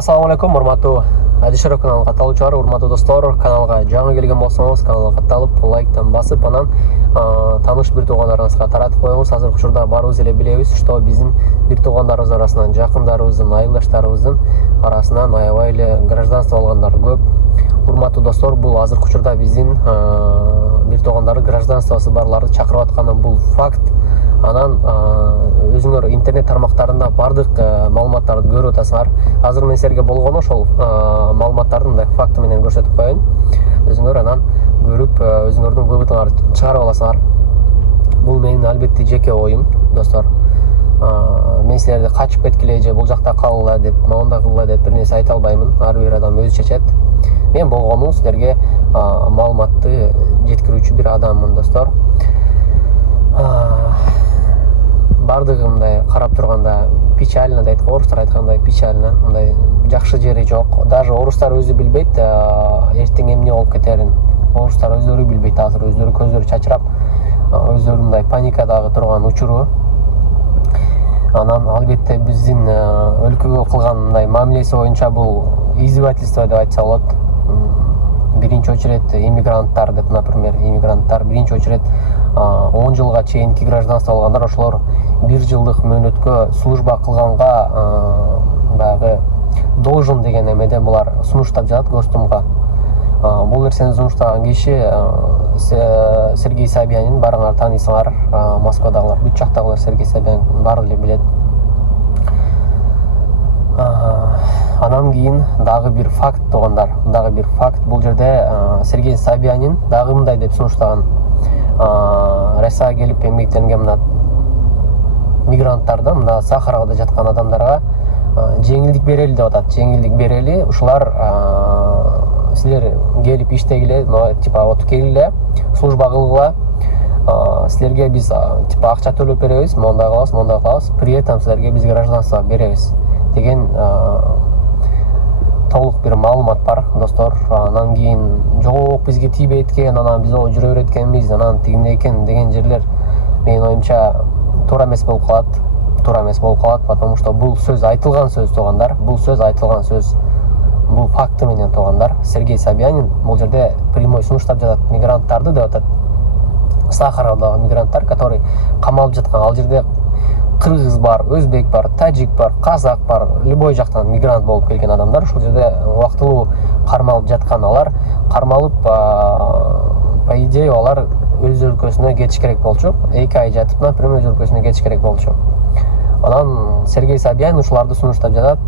Ассаламу алейкум, урматтуу Адишеро каналга катталуучулар, урматтуу достор, каналга жаңы келген болсоңуз, каналга катталып, лайктан басып, анан тааныш бир туугандарыңызга таратып коюңуз. Азыркы учурда баарыбыз эле билебиз, что биздин бир туугандарыбыз арасынан, жакындарыбыздын, айылдаштарыбыздын арасынан аябай эле гражданство алгандар көп. Урматтуу достор, бул азыркы учурда биздин бир туугандары гражданствосы барларды чакырып атканы бул факт. Анан өзүңөр интернет тармактарында бардык маалыматтарды көрүп атасыңар. Азыр мен силерге болгону ошол маалыматтарды мындай факты менен көрсөтүп коеюн. Өзүңөр анан көрүп өзүңөрдүн выводуңарды чыгарып аласыңар. Бул менин албетте жеке оюм, достор. Мен силерди качып кеткиле же бул жакта калгыла деп, моундай кылгыла деп бир нерсе айта албаймын. Ар бир адам өзү чечет. Мен болгону силерге маалыматты жеткирүүчү бир адаммын, достор. Бардыгы мындай карап турганда печально дейт, орустар айткандай печально, мындай жакшы жери жок. Даже орустар өзү билбейт эртең эмне болуп кетерин. Орустар өздөрү билбейт, азыр өздөрү көздөрү чачырап, өздөрү мындай паникадагы турган учуру. Анан албетте биздин өлкөгө кылган мындай мамилеси боюнча бул издевательство деп айтса болот. Биринчи очередь иммигранттар деп, например, иммигранттар биринчи очередь 10 жылга чейинки гражданство алгандар, ошолор 1 жылдык мөөнөткө служба кылганга баягы должен деген эмеде булар сунуштап жатат Госдумга. Бул нерсени сунуштаган киши Сергей Собянин, баарыңар таанисыңар, Москвадагылар, бүт жактагылар Сергей Собянин баары эле билет. Анан кийин дагы бир факт туугандар, дагы бир факт. Бул жерде Сергей Собянин дагы мындай деп сунуштаган: Россияга келип эмгектенген мына мигранттардан, мына Сахарада жаткан адамдарга жеңилдик берели деп атат. Жеңилдик берели, ушулар силер келип иштегиле, типа вот келгиле, служба кылгыла, силерге биз типа акча төлөп беребиз, мондай кылабыз, при этом силерге биз гражданство беребиз деген толук бир маалымат бар, достор. Анан кийин жок бизге тийбейт экен, анан биз жүрө берет экенбиз, анан тигине экен деген жерлер менин оюмча туура эмес болуп калат. Туура эмес болуп калат, потому что бул сөз айтылган сөз, туугандар. Бул сөз айтылган сөз. Бул факты менен, туугандар. Сергей Собянин бул жерде прямой сунуштап жатат мигранттарды деп атат. Сахарадагы мигранттар, который камалып жаткан, ал жерде кыргыз бар, өзбек бар, таджик бар, казак бар, любой жактан мигрант болуп келген адамдар ушул жерде убактылуу кармалып жаткан. Алар кармалып, по идее, алар өз өлкөсүнө кетиш керек болчу. 2 ай жатып, например, өз өлкөсүнө кетиш керек болчу. Анан Сергей Собянин ушуларды сунуштап жатат.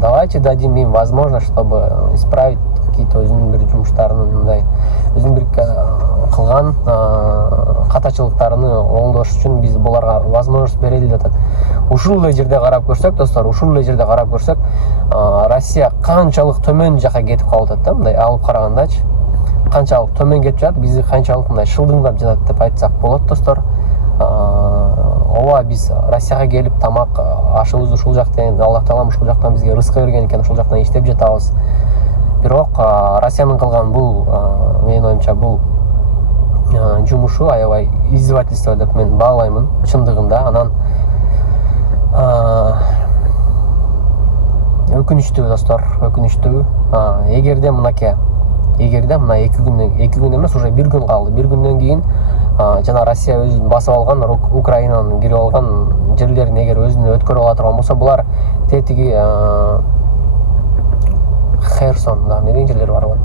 Давайте дадим им возможность, чтобы исправить какие-то өзүнүн бир жумуштарын, мындай өзүнүн бир кылган катачылыктарын оңдош үчүн биз буларга возможность берели деп атат. Ушул эле жерде карап көрсөк, достор, ушул эле жерде карап көрсөк, Россия канчалык төмөн жака кетип калып атат да, мындай алып карагандачы. Канчалык төмөн кетип жатат, бизди канчалык мындай шылдыңдап жатат деп айтсак болот, достор. Ооба, биз Россияга келип тамак ашыбызды ушул жактан, Аллах Таалам ушул жактан бизге рызык берген экен, ушул жактан иштеп жатабыз. Бирок Россиянын кылган бул, менин оюмча, бул жумушу аябай издевательство деп мен баалаймын чындыгында. Анан өкүнүчтүү, достор, өкүнүчтүү. Эгерде мына 2 күн эмес, уже 1 күн калды. 1 күндөн кийин жана Россия өзүн басып алган, Украинанын кирип алган жерлерин эгер өзүнө өткөрүп ала турган болсо, булар тетиги Херсон деген жерлер бар болот.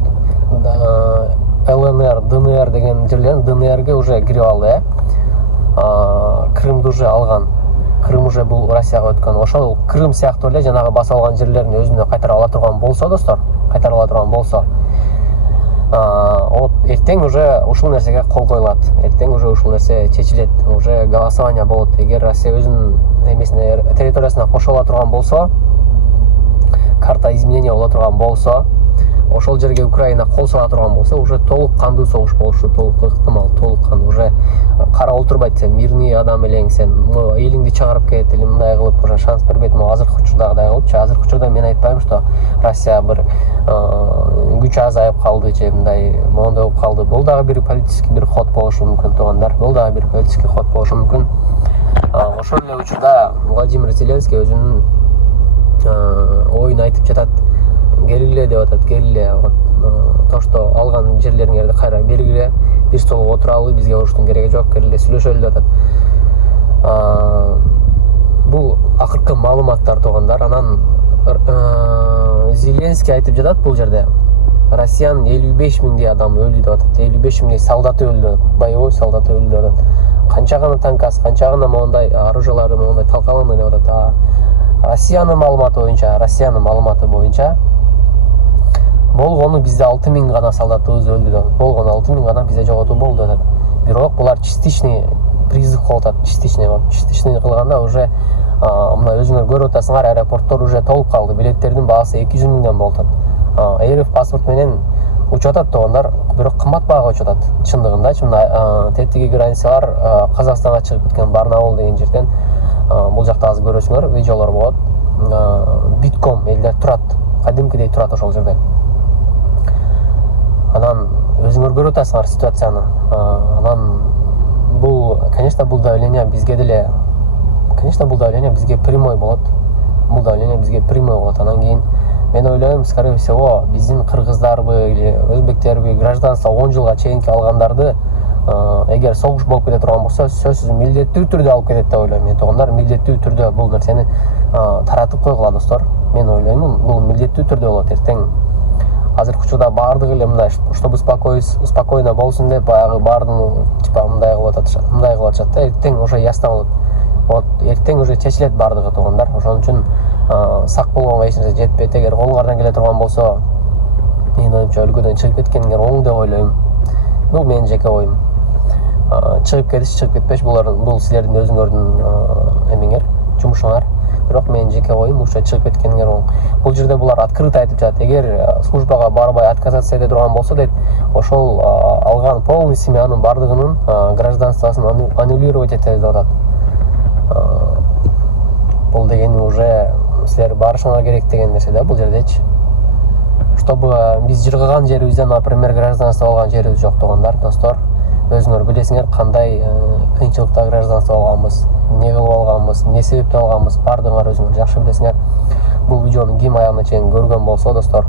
ЛНР, ДНР деген жерлерин ДНРге уже кирип алды, Крымды уже алган. Крым уже бул Россияга өткөн. Ошол Крым сыяктуу эле жанагы басып алган жерлерин өзүнө кайтарып ала турган болсо, достор, кайтарып ала турган болсо, эртең уже ушул нерсеге кол коюлат. Эртең уже ушул нерсе чечилет. Уже голосование болот. Эгер Россия өзүнүн эмесине, территориясына кошула турган болсо, карта изменение боло турган болсо, ошол жерге Украина кол сала турган болсо, уже толук кандуу согуш болушу толук ыктымал. Толук кандуу, уже карап отурбайт, сен мирный адам элең, сен элиңди чыгарып кет или мындай кылып, уже шанс бербейт. Азыркы учурдагыдай кылыпчы. Азыркы учурда мен айтпайм, что Россия бир күч азайып калды же мындай моундай болуп калды. Бул дагы бир политический бир ход болушу мүмкүн, туугандар. Бул дагы бир политический ход болушу мүмкүн. Ошол эле учурда Владимир Зеленский өзүнүн оюн айтып жатат, келгиле деп атат, келгиле то что алган жерлериңерди кайра бергиле, бир столго отуралы, бизге уруштун кереги жок, келгиле сүйлөшөлү деп атат. Бул акыркы маалыматтар туугандар. Анан Зеленский айтып жатат бул жерде Россиянын 55 миңдей адамы өлдү деп атат. 55 миңдей солдаты өлдү деп атат. Боевой солдаты өлдү деп атат. Канча гана танкасы, канча гана моундай оружиялары моундай талкаланды деп атат. Россиянын маалыматы боюнча болгону бизде 6 миң гана солдатыбыз өлдү деп атат. Болгону 6 миң гана бизде жоготуу болду деп атат. Бирок булар частичный призыв кылып атат. Частичный кылганда уже мына өзүңөр көрүп атасыңар, аэропорттор уже толуп калды. Билеттердин баасы 200 миңден болуп атат. РФ паспорт менен учуп атат туугандар, бирок кымбат баага учуп атат. Чындыгында тетиги границалар Казакстанга чыгып кеткен Барнаул деген жерден бул жакта азыр көрөсүңөр, видеолор болот. Битком элдер турат, кадимкидей турат ошол жерде. Анан өзүңөр көрүп атасыңар ситуацияны. Анан бул, конечно, бул давление бизге деле, бизге прямой болот. Анан кийин мен ойлойм, скорее всего, биздин кыргыздарбы или өзбектерби гражданство 10 жылга чейинки алгандарды эгер согуш болуп кете турган болсо, сөзсүз милдеттүү түрдө алып кетет деп ойлойм. Мен туугандар, милдеттүү түрдө бул нерсени таратып койгула достор. Мен ойлойм, бул милдеттүү түрдө болот. Эртең азыркы учурда баардыгы эле мындай, чтобы спокойно болсун деп баягы баардыгын мындай кылып атышат да. Эртең уже ясно болот. Вот эртең уже чечилет баардыгы туугандар. Ошон үчүн сак болгонго эч нерсе жетпейт. Эгер колуңардан келе турган болсо, мен оюмча өлкөдөн чыгып кеткениңер оң деп ойлойм. Бул менин жеке оюм. Чыгып кетиш, чыгып кетпеш, бул силердин өзүңөрдүн эмеңер, жумушуңар. Бирок менин жеке оюм ушо чыгып кеткениңер оң. Бул жерде булар открыто айтып жатат. Эгер службага барбай отказаться эте турган болсо дейт, ошол алган полный семьянын баардыгынын гражданствосын аннулировать этебиз деп атат. Бул дегени уже силер барышыңар керек деген нерсе да бул жердечи. Чтобы биз жыргаган жерибизден, например, гражданство алган жерибиз жок туугандар, достор. Өзүңөр билесиңер кандай кыйынчылыкта гражданство алганбыз, эмне кылып алганбыз, эмне себептен алганбыз, баардыгыңар өзүңөр жакшы билесиңер. Бул видеону ким аягына чейин көргөн болсо, достор,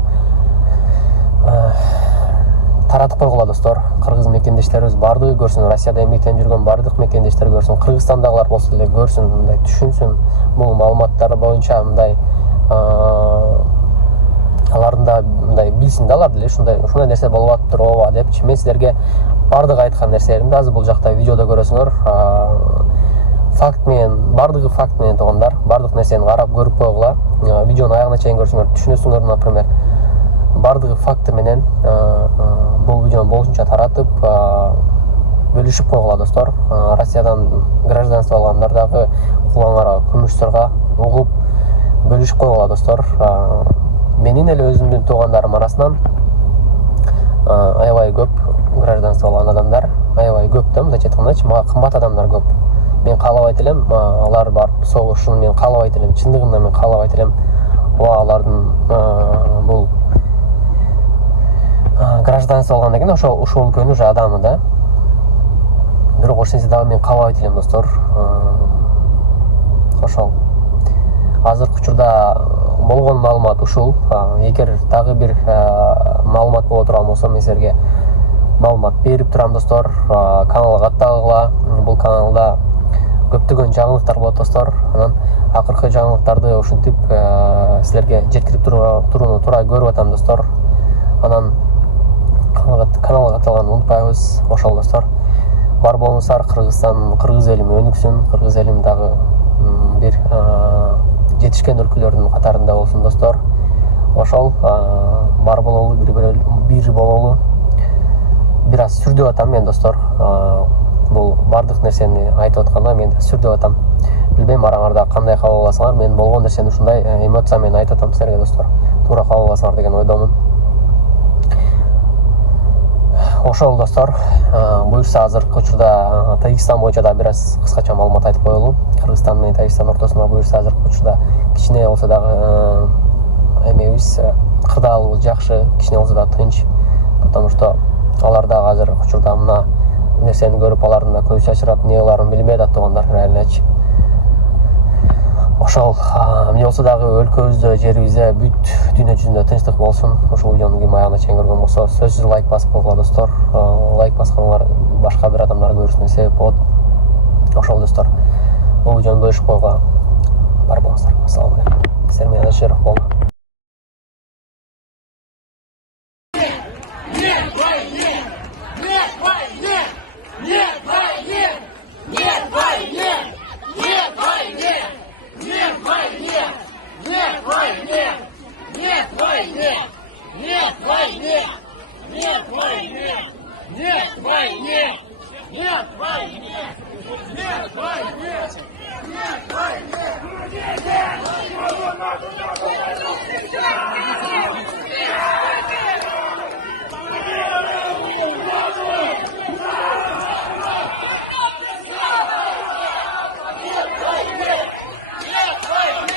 таратып койгула достор. Кыргыз мекендештерибиз баардыгы көрсүн, Россияда эмгектенип жүргөн баардык мекендештер көрсүн, Кыргызстандагылар болсо деле көрсүн, мындай түшүнсүн. Бул маалыматтар боюнча мындай алардын да мындай билсин да, алар деле ушундай нерсе болуп атыптыр ооба депчи. Мен силерге баардык айткан нерселеримди азыр бул жакта видеодо көрөсүңөр. Факт менен, баардыгы факт менен туугандар, баардык нерсени карап көрүп койгула. Видеону аягына чейин көрсөңөр түшүнөсүңөр, например. Баардыгы факты менен бул видеону болушунча таратып бөлүшүп койгула достор. Россиядан гражданство алгандар дагы кулаңарга, күмүш угуп бөлүшүп койгула достор. Менин эле өзүмдүн туугандарым арасынан аябай көп гражданство алган адамдар, аябай көп да, мындайча айткандачы, мага кымбат адамдар көп. Мен каалабайт элем, алар барып согушун мен каалабайт элем, чындыгында мен каалабайт элем. Алардын бул гражданство алган экен, ошол өлкөнүн уже адамы да. Бирок ошол нерсе дагы мен каалабайт элем достор. Ошол азыркы учурда болгон маалымат ушул. Эгер дагы бир маалымат боло турган болсо, мен силерге маалымат берип турам достор. Каналга каттагыла. Бул каналда көптөгөн жаңылыктар болот достор. Анан акыркы жаңылыктарды ушинтип силерге жеткирип турууну туура көрүп атам достор. Анан каналга катталганды унутпайбыз. Ошол достор. Бар болуңуздар, кыргыз элим өнүксүн, кыргыз элим дагы бир жетишкен өлкөлөрдүн катарында болсун достор. Ошол бар бололу, бир бололу. Бир аз сүрдөп атам мен достор. Бул бардык нерсени айтып атканда мен да сүрдөп атам. Билбейм, араңарда кандай кабыл аласыңар. Мен болгон нерсени ушундай эмоция менен айтып атам силерге достор. Туура кабыл аласыңар деген ойдомун. Ошол достор, буюрса азыркы учурда Тажикстан боюнча да бир аз кыскача маалымат айтып коелу. Кыргызстан менен Тажикстан ортосунда буюрса азыркы учурда кичине болсо дагы эмебиз, кырдаалыбыз жакшы, кичине болсо да тынч. Потому что алар дагы азыркы учурда мына нерсени көрүп алардын да көзү чачырап, эмне кылаарын билбей атат туугандар, реальночи. ошол эмне болсо дагы өлкөбүздө, жерибизде, бүт дүйнө жүзүндө тынчтык болсун. Ошол видеону ким аягына чейин көргөн болсо, сөзсүз лайк басып койгула достор. Лайк басканыңар башка бир адамдар көрүшүнө себеп болот. Ошол достор, бул видеону бөлүшүп койгула. Бар болуңуздар. Ассаламу алейкум. Сиздер менен Шеров болду.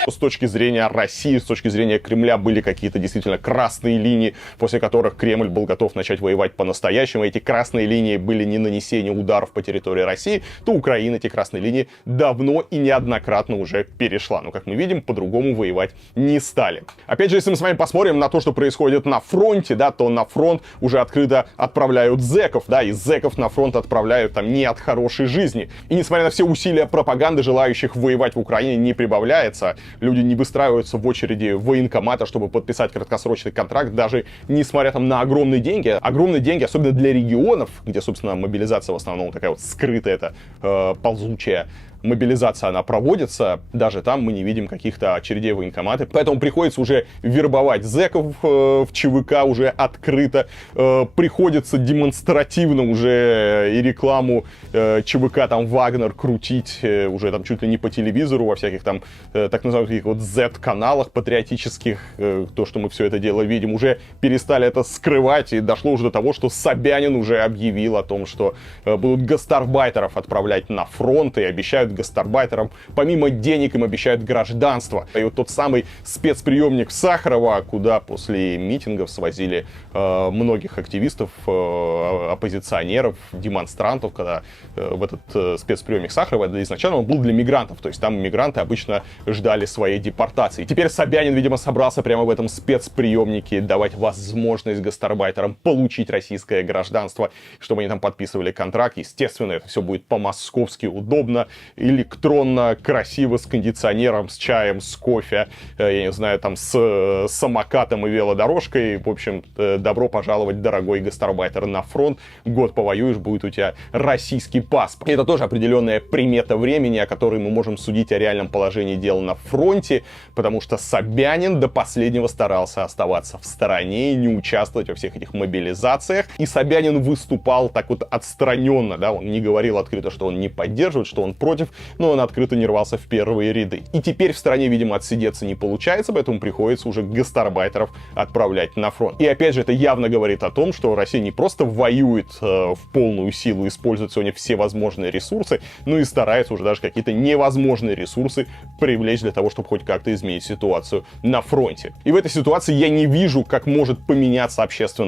С точки зрения России, с точки зрения Кремля были какие-то действительно красные линии, после которых Кремль был готов начать воевать по-настоящему. Эти красные линии были не нанесение ударов по территории России, то Украина эти красные линии давно и неоднократно уже перешла. Но, как мы видим, по-другому воевать не стали. Опять же, если мы с вами посмотрим на то, что происходит на фронте, да, то на фронт уже открыто отправляют зэков, да, и зэков на фронт отправляют там не от хорошей жизни. И несмотря на все усилия пропаганды, желающих воевать в Украине не прибавляется. Люди не выстраиваются в очереди военкомата, чтобы подписать краткосрочный контракт, даже несмотря там на огромные деньги. Огромные деньги, особенно для регионов, где, собственно, мобилизация в основном такая вот скрытая, ползучая мобилизация, она проводится, даже там мы не видим каких-то очередей военкоматы. Поэтому приходится уже вербовать зэков в ЧВК уже открыто. Приходится демонстративно уже и рекламу ЧВК там Вагнер крутить уже там чуть ли не по телевизору, во всяких там так называемых вот Z-каналах патриотических. То, что мы все это дело видим, уже перестали это скрывать, и дошло уже до того, что Собянин уже объявил о том, что будут гастарбайтеров отправлять на фронт и обещают гастарбайтерам, помимо денег, им обещают гражданство. И вот тот самый спецприемник Сахарова, куда после митингов свозили многих активистов, оппозиционеров, демонстрантов, когда в этот спецприемник Сахарова, изначально он был для мигрантов, то есть там мигранты обычно ждали своей депортации. Теперь Собянин, видимо, собрался прямо в этом спецприемнике давать возможность гастарбайтерам получить российское гражданство, чтобы они там подписывали контракт. Естественно, это все будет по-московски удобно, электронно, красиво, с кондиционером, с чаем, с кофе, я не знаю, там с самокатом и велодорожкой. В общем, добро пожаловать, дорогой гастарбайтер, на фронт. Год повоюешь, будет у тебя российский паспорт. Это тоже определенная примета времени, о которой мы можем судить о реальном положении дел на фронте, потому что Собянин до последнего старался оставаться в стороне и не участвовать во всех этих мобилизациях. И Собянин выступал так вот отстраненно, да, он не говорил открыто, что он не поддерживает, что он против, но он открыто не рвался в первые ряды. И теперь в стране, видимо, отсидеться не получается, поэтому приходится уже гастарбайтеров отправлять на фронт. И опять же, это явно говорит о том, что Россия не просто воюет в полную силу, использует сегодня все возможные ресурсы, но и старается уже даже какие-то невозможные ресурсы привлечь для того, чтобы хоть как-то изменить ситуацию на фронте. И в этой ситуации я не вижу, как может поменяться общественное